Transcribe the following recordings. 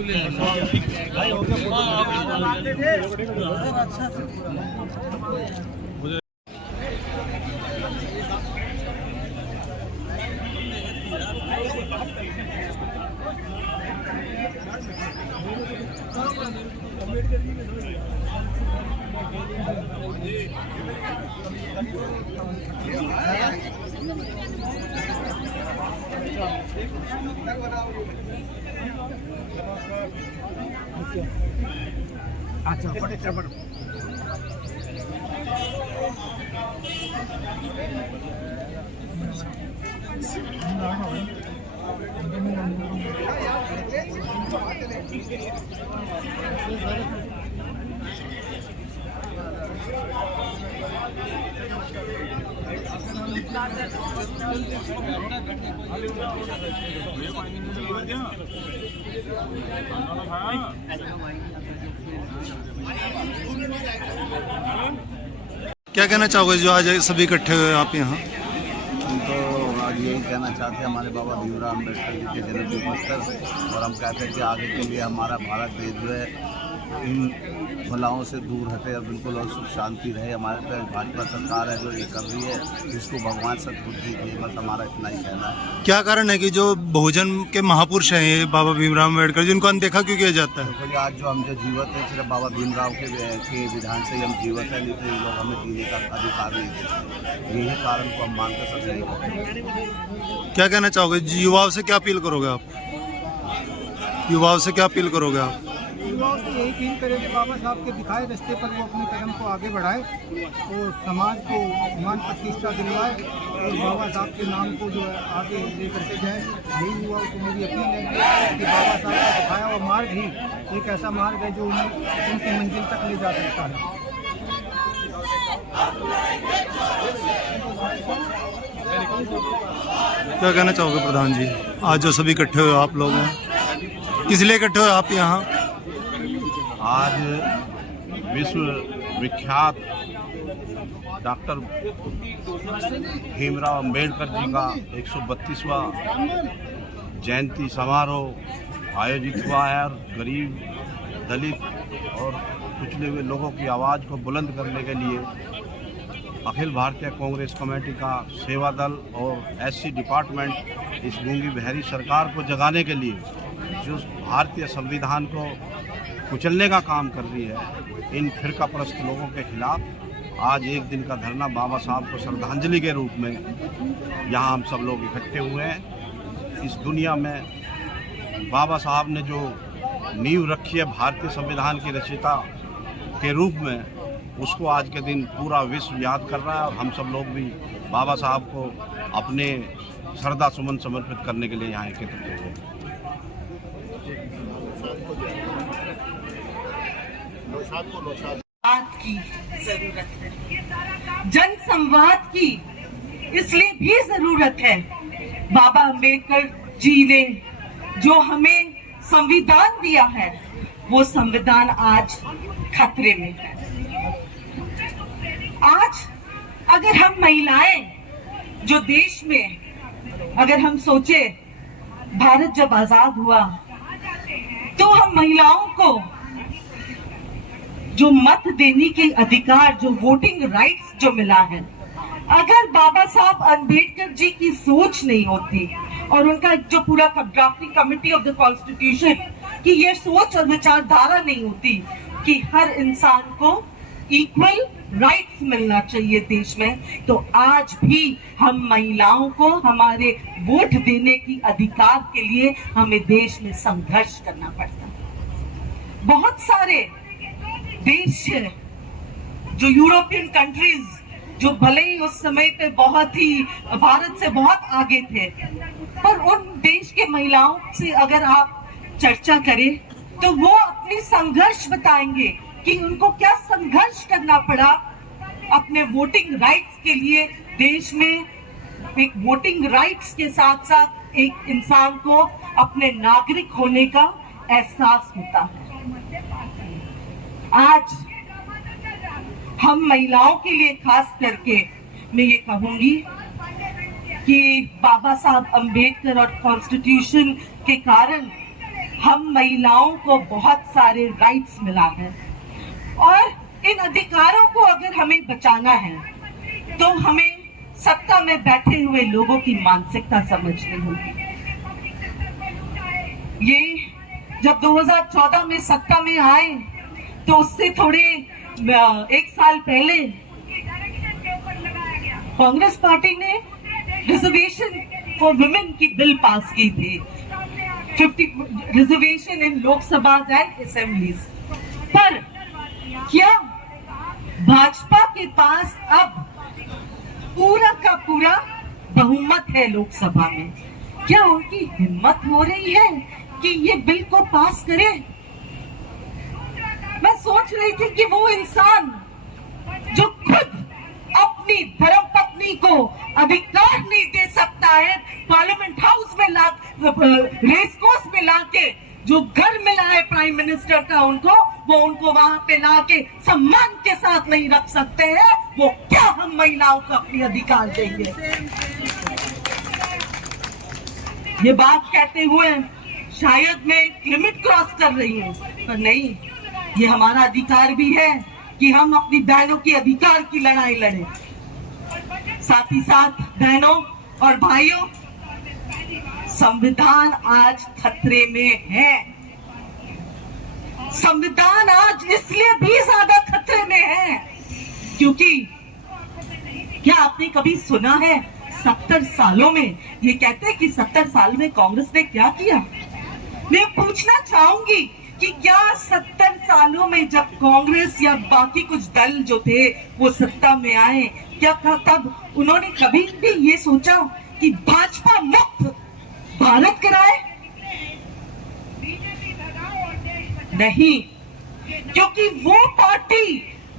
क्या कहना चाहोगे जो आज सभी इकट्ठे हुए आप यहाँ? तो आज यही कहना चाहते हैं हमारे बाबा भीमराव अम्बेडकर जी के जन्मदिवस पर, और हम कहते हैं कि आगे के लिए हमारा भारत देश जो है इन भलाओं से दूर हटे और बिल्कुल और सुख शांति रहे। हमारे पे भाजपा सरकार है जो ये कर रही है, इसको भगवान सद्बुद्धि दे, बस हमारा इतना ही कहना है। क्या कारण है कि जो बहुजन के महापुरुष हैं ये बाबा भीमराव अम्बेडकर जिनको अनदेखा क्यों किया जाता है? तो आज जो हम जो जीवित हैं सिर्फ बाबा भीमराव के विधान से ही हम जीवित हैं, नहीं तो ये लोग हमें जीने का अधिकार नहीं देते। यही कारण को हम मानकर सब यही करते हैं। क्या कहना चाहोगे युवाओं से क्या अपील करोगे आप? युवाओं से क्या अपील करोगे आप? युवाओं से यही अपील करें कि बाबा साहब के दिखाए रास्ते पर वो अपने कदम को आगे बढ़ाए और समाज को मान प्रतिष्ठा दिलवाए और बाबा साहब के नाम को जो है आगे लेकर के जाए। यही युवाओं से मेरी अपील है कि बाबा साहब का दिखाया हुआ मार्ग ही एक ऐसा मार्ग है जो उन्हें उनकी मंजिल तक ले जा सकता है। क्या कहना चाहोगे प्रधान जी, आज जो सभी इकट्ठे हुए आप लोग हैं, किस लिए इकट्ठे हुए आप यहाँ? आज विश्व विख्यात डॉक्टर भीमराव अम्बेडकर जी का 132वां जयंती समारोह आयोजित हुआ है और गरीब, दलित और पिछड़े हुए लोगों की आवाज़ को बुलंद करने के लिए अखिल भारतीय कांग्रेस कमेटी का सेवा दल और एससी डिपार्टमेंट इस गूंगी बहरी सरकार को जगाने के लिए जो भारतीय संविधान को कुचलने का काम कर रही है, इन फिरकाप्रस्त लोगों के खिलाफ आज एक दिन का धरना बाबा साहब को श्रद्धांजलि के रूप में यहाँ हम सब लोग इकट्ठे हुए हैं। इस दुनिया में बाबा साहब ने जो नींव रखी है भारतीय संविधान की रचयिता के रूप में, उसको आज के दिन पूरा विश्व याद कर रहा है और हम सब लोग भी बाबा साहब को अपने श्रद्धा सुमन समर्पित करने के लिए यहाँ एकत्रित हुए हैं। की जरूरत है, जन संवाद की इसलिए भी जरूरत है। बाबा अम्बेडकर जी ने जो हमें संविधान दिया है, वो संविधान आज खतरे में है। आज अगर हम महिलाएं जो देश में, अगर हम सोचे भारत जब आजाद हुआ तो हम महिलाओं को जो मत देने के अधिकार, जो वोटिंग राइट्स जो मिला है, अगर बाबा साहब अम्बेडकर जी की सोच नहीं होती और उनका जो पूरा drafting committee of the constitution की ये सोच और विचारधारा नहीं होती कि हर इंसान को इक्वल राइट्स मिलना चाहिए देश में, तो आज भी हम महिलाओं को हमारे वोट देने की अधिकार के लिए हमें देश में संघर्ष करना पड़ता है। बहुत सारे देश है जो यूरोपियन कंट्रीज, जो भले ही उस समय पे बहुत ही भारत से बहुत आगे थे, पर उन देश के महिलाओं से अगर आप चर्चा करें तो वो अपनी संघर्ष बताएंगे कि उनको क्या संघर्ष करना पड़ा अपने वोटिंग राइट्स के लिए। देश में एक वोटिंग राइट्स के साथ साथ एक इंसान को अपने नागरिक होने का एहसास होता है। आज हम महिलाओं के लिए खास करके मैं ये कहूंगी कि बाबा साहब अम्बेडकर और कॉन्स्टिट्यूशन के कारण हम महिलाओं को बहुत सारे राइट्स मिला है और इन अधिकारों को अगर हमें बचाना है तो हमें सत्ता में बैठे हुए लोगों की मानसिकता समझनी होगी। ये जब 2014 में सत्ता में आए तो उससे थोड़े एक साल पहले कांग्रेस पार्टी ने रिजर्वेशन फॉर वुमेन की बिल पास की थी, 50 reservation in Lok Sabha and assemblies. पर क्या भाजपा के पास अब पूरा का पूरा बहुमत है लोकसभा में? क्या उनकी हिम्मत हो रही है कि ये बिल को पास करे? मैं सोच रही थी कि वो इंसान जो खुद अपनी धर्मपत्नी को अधिकार नहीं दे सकता है पार्लियामेंट हाउस में ला, रेस कोर्स में लाके जो घर मिला है प्राइम मिनिस्टर का उनको, वो उनको वहां पे लाके सम्मान के साथ नहीं रख सकते हैं, वो क्या हम महिलाओं को अपनी अधिकार देंगे? ये बात कहते हुए शायद मैं लिमिट क्रॉस कर रही हूँ, पर नहीं, ये हमारा अधिकार भी है कि हम अपनी बहनों के अधिकार की लड़ाई लड़ें। साथ ही साथ बहनों और भाइयों, संविधान आज खतरे में है। संविधान आज इसलिए भी ज्यादा खतरे में है क्योंकि क्या आपने कभी सुना है 70 सालों में, ये कहते हैं कि 70 साल में कांग्रेस ने क्या किया? मैं पूछना चाहूंगी कि क्या 70 सालों में जब कांग्रेस या बाकी कुछ दल जो थे वो सत्ता में आए, क्या तब उन्होंने कभी भी ये सोचा कि भाजपा मुक्त भारत कराए? नहीं, क्योंकि वो पार्टी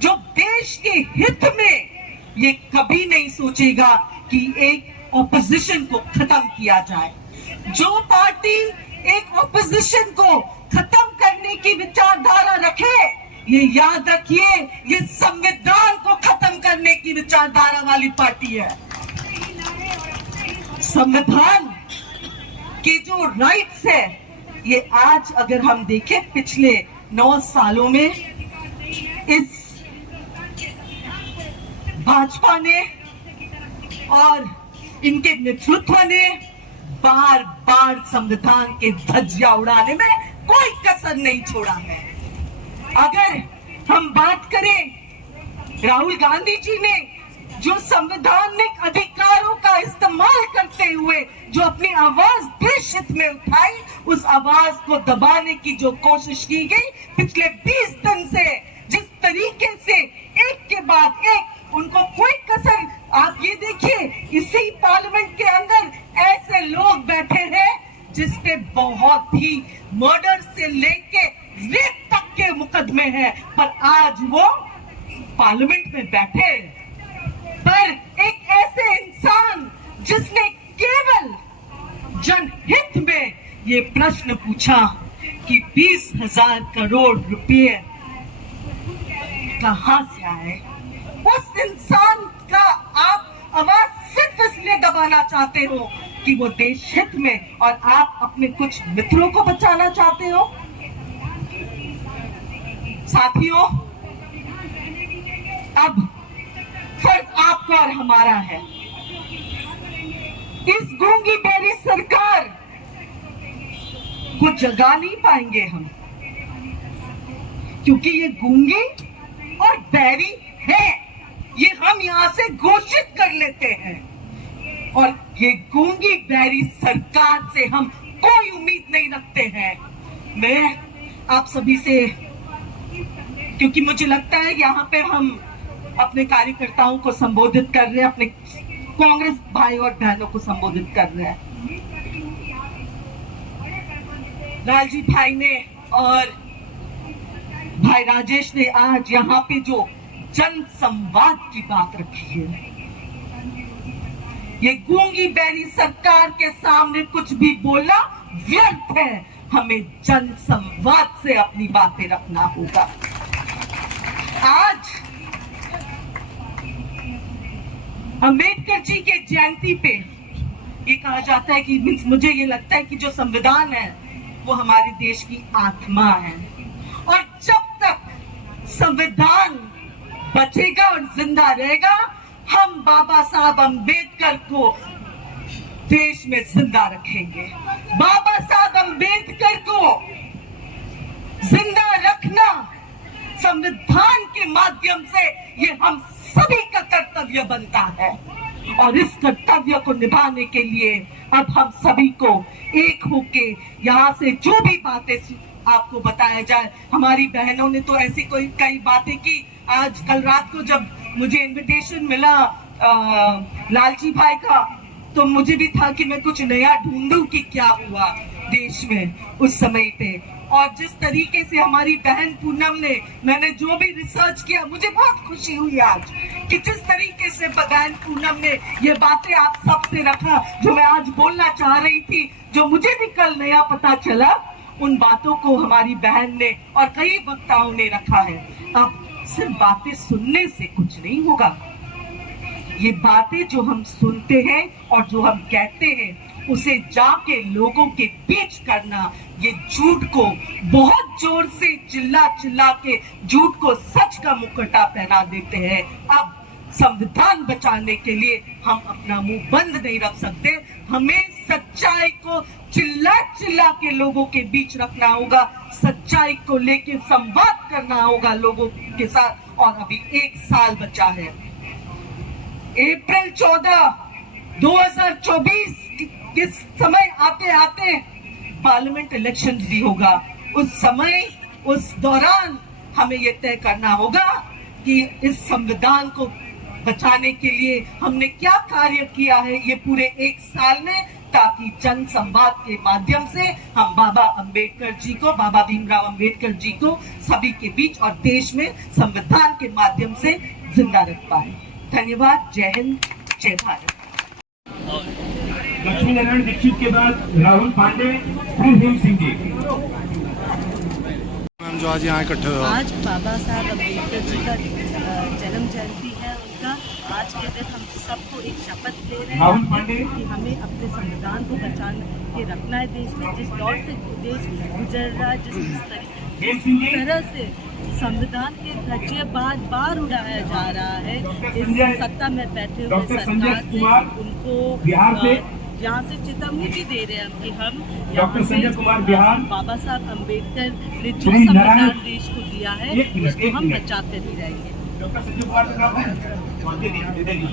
जो देश के हित में ये कभी नहीं सोचेगा कि एक ऑपोजिशन को खत्म किया जाए। जो पार्टी एक ऑपोजिशन को खत्म करने की विचारधारा रखे, ये याद रखिए, ये संविधान को खत्म करने की विचारधारा वाली पार्टी है। संविधान के जो राइट्स है, ये आज अगर हम देखें पिछले 9 सालों में इस भाजपा ने और इनके नेतृत्व ने बार बार संविधान के धज्जियां उड़ाने में कोई कसर नहीं छोड़ा है। अगर हम बात करें राहुल गांधी जी ने जो संवैधानिक अधिकारों का इस्तेमाल करते हुए जो अपनी आवाज देश हित में उठाई, उस आवाज को दबाने की जो कोशिश की गई पिछले 20 दिन से, जिस तरीके से एक के बाद एक उनको कोई कसर, आप ये देखिए इसी पार्लियामेंट के अंदर ऐसे लोग बैठे हैं जिसपे बहुत ही मर्डर से लेके रेप तक के मुकदमे हैं, पर आज वो पार्लियामेंट में बैठे। पर एक ऐसे इंसान जिसने केवल जनहित में ये प्रश्न पूछा कि 20,000 करोड़ रुपए कहां से आए, उस इंसान का आप आवाज सिर्फ इसलिए दबाना चाहते हो कि वो देश हित में और आप अपने कुछ मित्रों को बचाना चाहते हो। साथियों, अब फर्ज आपका और हमारा है, इस गूंगी बैरी सरकार को जगा नहीं पाएंगे हम, क्योंकि ये गूंगी और बैरी है, ये हम यहां से घोषित कर लेते हैं। और ये गूंगी बैरी सरकार से हम कोई उम्मीद नहीं रखते हैं। मैं आप सभी से, क्योंकि मुझे लगता है यहाँ पे हम अपने कार्यकर्ताओं को संबोधित कर रहे हैं, अपने कांग्रेस भाई और बहनों को संबोधित कर रहे हैं। लालजी भाई ने और भाई राजेश ने आज यहाँ पे जो जन संवाद की बात रखी है, ये गूंगी बैरी सरकार के सामने कुछ भी बोलना व्यर्थ है। हमें जन संवाद से अपनी बातें रखना होगा। आज अंबेडकर जी के जयंती पे ये कहा जाता है कि मुझे ये लगता है कि जो संविधान है वो हमारे देश की आत्मा है। और जब तक संविधान बचेगा और जिंदा रहेगा, हम बाबा साहब अंबेडकर को देश में जिंदा रखेंगे। बाबा साहब अंबेडकर को जिंदा रखना संविधान के माध्यम से ये हम सभी का कर्तव्य बनता है। और इस कर्तव्य को निभाने के लिए अब हम सभी को एक होके यहाँ से जो भी बातें आपको बताया जाए, हमारी बहनों ने तो ऐसी कोई कई बातें की। आज कल रात को जब मुझे इनविटेशन मिला लालजी भाई का, तो मुझे भी था कि मैं कुछ नया ढूंढूं कि क्या हुआ देश में उस समय पे। और जिस तरीके से हमारी बहन पूनम ने, मैंने जो भी रिसर्च किया, मुझे बहुत खुशी हुई आज कि जिस तरीके से बहन पूनम ने ये बातें आप सबसे रखा, जो मैं आज बोलना चाह रही थी, जो मुझे भी कल नया पता चला, उन बातों को हमारी बहन ने और कई वक्ताओं ने रखा है। अब सिर्फ बातें सुनने से कुछ नहीं होगा। ये बातें जो हम सुनते हैं और जो हम कहते हैं, उसे जाके लोगों के बीच करना, ये झूठ को बहुत जोर से चिल्ला चिल्ला के झूठ को सच का मुकुटा पहना देते हैं। अब संविधान बचाने के लिए हम अपना मुंह बंद नहीं रख सकते। हमें सच्चाई को चिल्ला चिल्ला के लोगों के बीच रखना होगा, सच्चाई को लेके संवाद करना होगा लोगों के साथ। और अभी 1 साल बचा है। अप्रैल 14, 2024 के समय आते आते पार्लियामेंट इलेक्शन भी होगा। उस समय, उस दौरान हमें यह तय करना होगा कि इस संविधान को बचाने के लिए हमने क्या कार्य किया है ये पूरे 1 साल में, ताकि जन संवाद के माध्यम से हम बाबा अंबेडकर जी को, बाबा भीमराव अंबेडकर जी को सभी के बीच और देश में संविधान के माध्यम से जिंदा रख पाए। धन्यवाद। जय हिंद, जय भारत। लक्ष्मी नारायण दीक्षित के बाद राहुल पांडे, फिर भीम सिंह जी। मैम जो आज यहाँ इकट्ठे हुए, आज बाबा साहब अम्बेडकर जी का जन्म जयंती है उनका। आज के दिन हम सबको एक शपथ ले रहे हैं कि हमें अपने संविधान को बचा के रखना है। देश में जिस दौर से देश गुजर रहा है, जिस तरह से संविधान के धज्जे बार बार उड़ाया जा रहा है, इस सत्ता में बैठे हुए सरकार से उनको यहाँ से चेतावनी भी दे रहे हैं कि हम यहाँ से बाबा साहब अम्बेडकर ने जो संविधान देश को दिया है, उसको हम बचाते भी रहेंगे।